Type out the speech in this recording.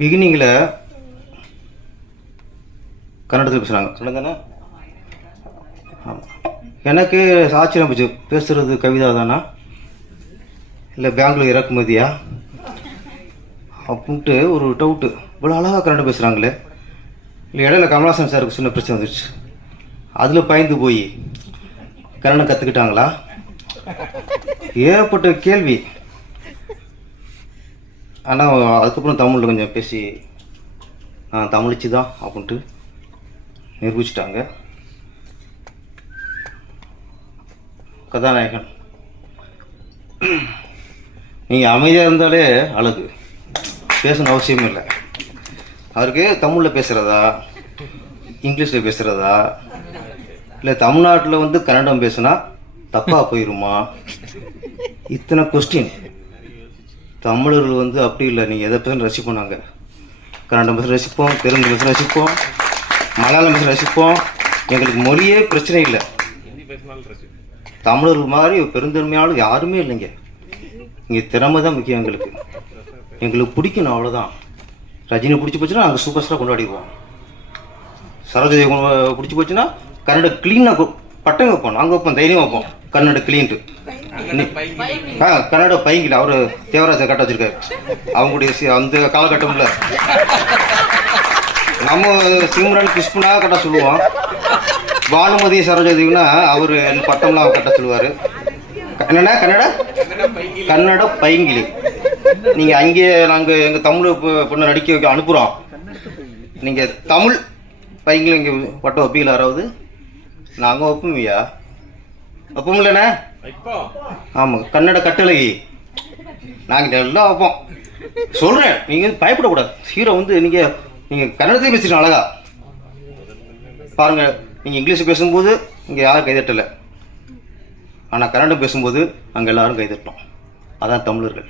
பிகினிங்கில் கன்னடத்தில் பேசுகிறாங்க சொல்லுங்கண்ணா. ஆமாம், எனக்கு ஆச்சரியம் போச்சு. பேசுகிறது கவிதா தானா இல்லை பெங்களூர் இறக்குமதியா அப்படின்ட்டு ஒரு டவுட்டு. இவ்வளோ அழகாக கன்னடம் பேசுகிறாங்களே. இல்லை இடையில கமலாசன் சாருக்கு சின்ன பிரச்சனை வந்துடுச்சு. அதில் பயந்து போய் கன்னடம் கற்றுக்கிட்டாங்களா? ஏகப்பட்ட கேள்வி. ஆனால் அதுக்கப்புறம் தமிழில் கொஞ்சம் பேசி நான் தமிழிச்சு தான் அப்படின்ட்டு நிரூபிச்சிட்டாங்க. கதாநாயகன் நீங்கள் அமைதியாக இருந்தாலே அழகு, பேசணும் அவசியமே இல்லை. அவருக்கு தமிழில் பேசுகிறதா இங்கிலீஷில் பேசுகிறதா இல்லை தமிழ்நாட்டில் வந்து கன்னடம் பேசுனா தப்பாக போயிடுமா, இத்தனை கொஸ்டின். தமிழர்கள் வந்து அப்படி இல்லை. நீங்கள் எதை பேச ரசிப்போம். நாங்கள் கன்னடம் பேச ரசிப்போம், தெலுங்கு பேச ரசிப்போம், மலையாளம் பேச ரசிப்போம். எங்களுக்கு மொழியே பிரச்சனை இல்லை. தமிழர்கள் மாதிரி பெருந்தன்மையாலும் யாருமே இல்லைங்க. இங்கே திறமை தான் முக்கியம். எங்களுக்கு பிடிக்கணும், அவ்வளோதான். ரஜினி பிடிச்சி போச்சுன்னா அங்கே சூப்பர் ஸ்டாராக கொண்டாடிடுவோம். சரோஜதேவி பிடிச்சி போச்சுன்னா கன்னட க்ளீனாக பட்டம் வைப்போம். அங்கே வைப்போம், தைரியம் வைப்போம். கன்னட க்ளீன்ட்டு கன்னட பைங்கில் அவர் தேவராஜ கட்ட வச்சிருக்காரு. அவங்களுடைய அந்த காலகட்டம்ல நம்ம சிம்ரன் கிருஷ்ணா கட்ட சொல்லுவோம். பானுமதி சரோஜதேவினா அவர் பட்டம்லாம் அவர் கட்ட சொல்லுவார். என்னன்னா கன்னட பைங்கிலி. நீங்கள் அங்கே நாங்கள் எங்கள் தமிழ் பொண்ணை நடிக்க வைக்க அனுப்புகிறோம். நீங்கள் தமிழ் பைங்கிலி இங்கே பட்டம் வைப்பீங்களா? யாராவது? நாங்கள் வைப்போம்யா. வைப்போம் இல்லைண்ணே? ஆமாம், கன்னட கட்டளை நாங்கள் எல்லாம் வைப்போம். சொல்கிறேன், நீங்கள் பயப்படக்கூடாது. ஹீரோ வந்து நீங்கள் கன்னடத்தையும் பேசுகிறீங்க அழகா. பாருங்கள், நீங்கள் இங்கிலீஷ் பேசும்போது இங்கே யாரும் கைதட்டலை. ஆனால் கன்னடம் பேசும்போது அங்கே எல்லாரும் கைதட்டோம். அதான் தமிழர்கள்.